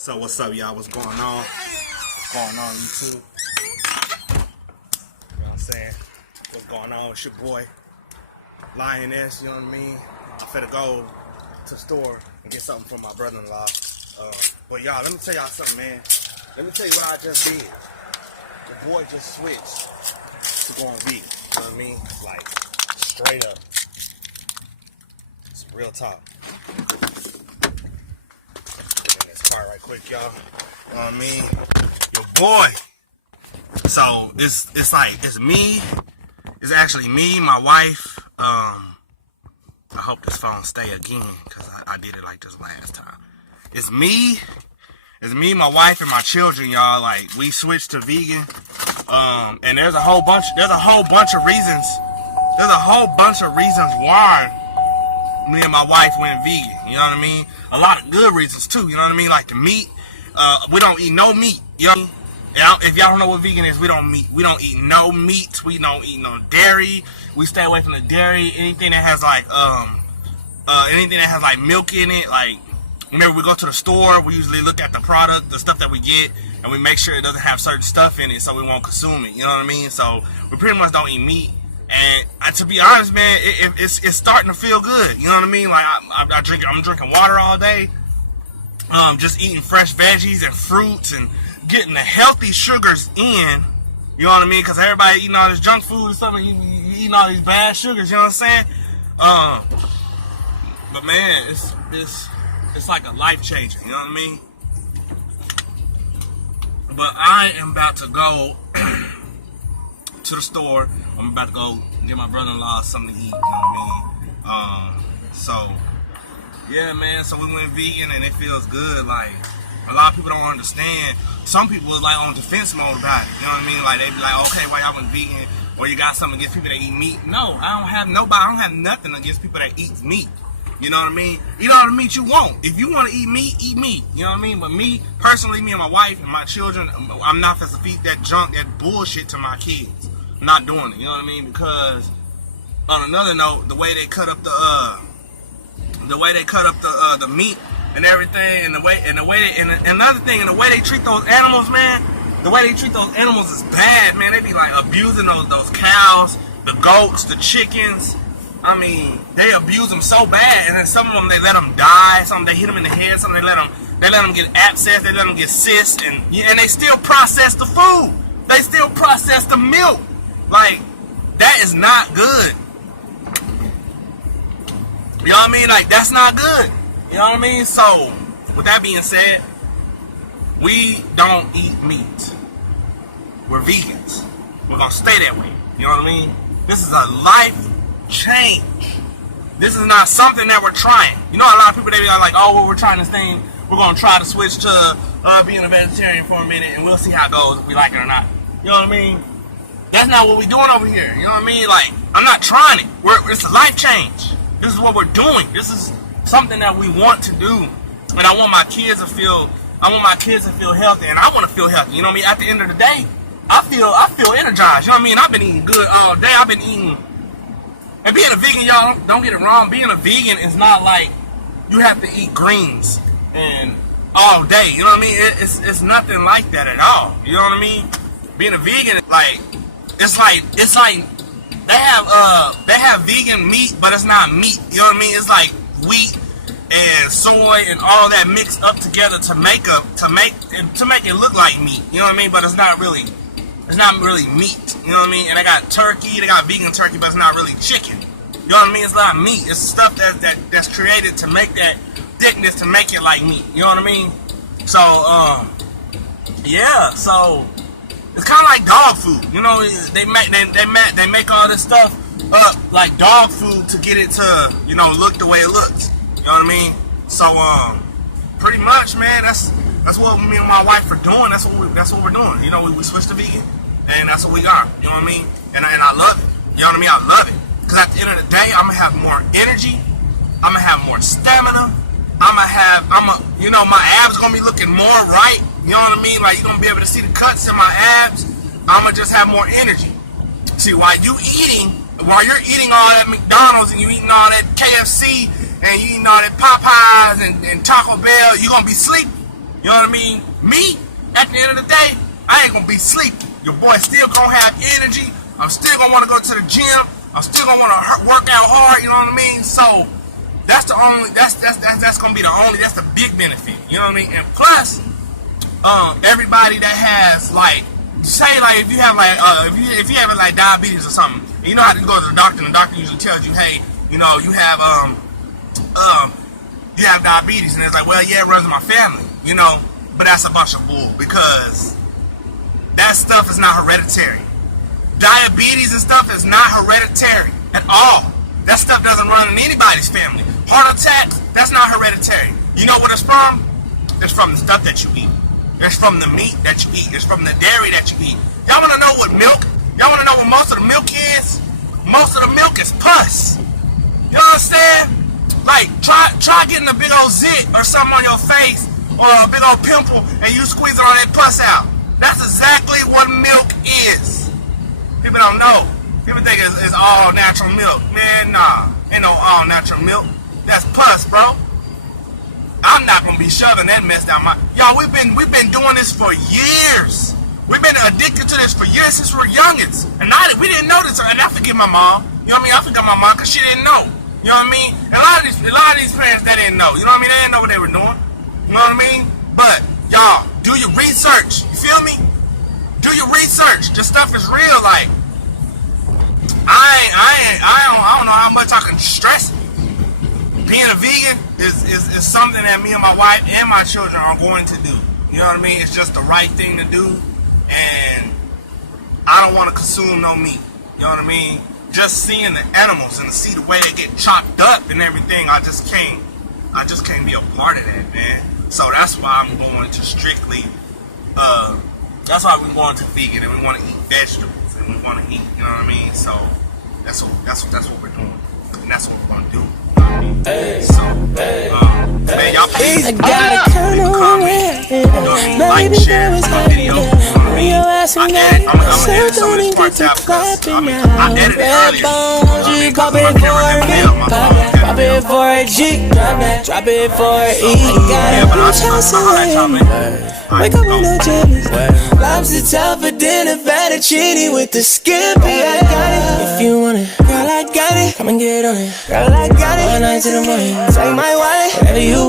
So what's up, y'all? What's going on? What's going on, YouTube? You know what I'm saying? What's going on? It's your boy, Lioness, you know what I mean? I'm finna go to the store and get something from my brother-in-law. But y'all, let me tell y'all something, man. Let me tell you what I just did. The boy just switched to going vegan. You know what I mean? Like, straight up. It's real talk. Right quick, y'all. You know what I mean? Your boy. So it's me. It's actually me, my wife. I hope this phone stay again, because I did it like this last time. It's me, my wife, and my children, y'all. Like, we switched to vegan. And there's a whole bunch of reasons. There's a whole bunch of reasons why me and my wife went vegan, you know what I mean? A lot of good reasons too, you know what I mean? Like the meat, we don't eat no meat, you know? If y'all don't know what vegan is, we don't eat no meat, we don't eat no dairy, we stay away from the dairy, anything that has like milk in it. Like, whenever we go to the store, we usually look at the product, the stuff that we get, and we make sure it doesn't have certain stuff in it so we won't consume it, you know what I mean? So we pretty much don't eat meat. And to be honest, man, it's starting to feel good. You know what I mean? Like I'm drinking water all day. Just eating fresh veggies and fruits and getting the healthy sugars in. You know what I mean? Because everybody eating all this junk food and stuff, and you eating all these bad sugars. You know what I'm saying? But man, it's like a life changer. You know what I mean? But I am about to go to the store. I'm about to go get my brother-in-law something to eat, you know what I mean? So yeah, man, so we went vegan and it feels good. Like, a lot of people don't understand. Some people are like on defense mode about it, you know what I mean? Like, they be like, okay, why y'all went vegan? Or you got something against people that eat meat? No, I don't have nothing against people that eat meat. You know what I mean? Eat all the meat you want. If you want to eat meat, eat meat. You know what I mean? But me, personally, me and my wife and my children, I'm not supposed to feed that junk, that bullshit to my kids. Not doing it, you know what I mean? Because on another note, the way they cut up the meat and everything, and another thing, and the way they treat those animals, man, the way they treat those animals is bad, man. They be like abusing those cows, the goats, the chickens. I mean, they abuse them so bad, and then some of them they let them die, some they hit them in the head, some they let them get abscess, they let them get cysts, and they still process the food. They still process the milk. Like, that is not good. You know what I mean? Like, that's not good. You know what I mean? So, with that being said, we don't eat meat. We're vegans. We're gonna stay that way. You know what I mean? This is a life change. This is not something that we're trying. You know, a lot of people, they be like, oh, well, we're trying this thing. We're gonna try to switch to being a vegetarian for a minute, and we'll see how it goes, if we like it or not. You know what I mean? That's not what we're doing over here. You know what I mean? Like, I'm not trying it. It's a life change. This is what we're doing. This is something that we want to do. And I want my kids to feel healthy, and I want to feel healthy. You know what I mean? At the end of the day, I feel energized. You know what I mean? I've been eating good all day. I've been eating. And being a vegan, y'all, don't get it wrong. Being a vegan is not like you have to eat greens and all day. You know what I mean? It's nothing like that at all. You know what I mean? Being a vegan is like, it's like they have vegan meat, but it's not meat. You know what I mean? It's like wheat and soy and all that mixed up together to make it look like meat. You know what I mean? But it's not really meat. You know what I mean? And they got turkey, they got vegan turkey, but it's not really chicken. You know what I mean? It's not meat. It's stuff that's created to make that thickness to make it like meat. You know what I mean? So yeah, so it's kind of like dog food, you know. They make all this stuff up like dog food to get it to, you know, look the way it looks. You know what I mean? So pretty much, man, that's what me and my wife are doing. That's what we're doing. You know, we switched to vegan, and that's what we are. You know what I mean? And I love it. You know what I mean? I love it, because at the end of the day, I'm gonna have more energy. I'm gonna have more stamina. You know, my abs are gonna be looking more right. You know what I mean? Like, you're gonna be able to see the cuts in my abs. I'm gonna just have more energy. See, while you're eating all that McDonald's and you eating all that KFC and you eating all that Popeyes and Taco Bell, you're gonna be sleepy. You know what I mean? Me, at the end of the day, I ain't gonna be sleepy. Your boy still gonna have energy. I'm still gonna wanna go to the gym. I'm still gonna wanna work out hard, you know what I mean? So that's the only, that's gonna be the only, that's the big benefit, you know what I mean? And plus, everybody that has like, say like if you have like, if you have like diabetes or something, and you know how to go to the doctor, and the doctor usually tells you, hey, you know, you have diabetes, and it's like, well, yeah, it runs in my family, you know, but that's a bunch of bull, because that stuff is not hereditary. Diabetes and stuff is not hereditary at all. That stuff doesn't run in anybody's family. Heart attacks, that's not hereditary. You know what it's from? It's from the stuff that you eat. It's from the meat that you eat. It's from the dairy that you eat. Y'all want to know what milk? Y'all want to know what most of the milk is? Most of the milk is pus. You understand? Like, try getting a big old zit or something on your face, or a big old pimple, and you squeeze it on that pus out. That's exactly what milk is. People don't know. People think it's all natural milk. Man, nah. Ain't no all natural milk. That's pus, bro. I'm not gonna be shoving that mess down my... Y'all, we've been doing this for years. We've been addicted to this for years since we were youngins. And we didn't know this. And I forgive my mom. You know what I mean? I forgive my mom because she didn't know. You know what I mean? And a lot of these parents, they didn't know. You know what I mean? They didn't know what they were doing. You know what I mean? But y'all, do your research. You feel me? Do your research. This stuff is real. Like, I don't know how much I can stress it. Being a vegan is something that me and my wife and my children are going to do. You know what I mean? It's just the right thing to do, and I don't want to consume no meat. You know what I mean? Just seeing the animals and to see the way they get chopped up and everything, I just can't be a part of that, man. So that's why I'm going to strictly, that's why we're going to vegan, and we want to eat vegetables, and we want to eat, you know what I mean? So that's what we're doing, and that's what we're going to do. Hey, so, man, y'all please, I gotta come on, like, share my video. I'm edit some of this parts out because I edited earlier. Pop it for a G, pop it for a G, drop it for a E. Gotta chance away. Wake up with no jellies. Lobster tail for dinner, fettuccine with the skippy. I got it. If you want it, girl, I got it. Come and get on it. Girl, I got it. All night to the morning. Take my wallet, whatever you want.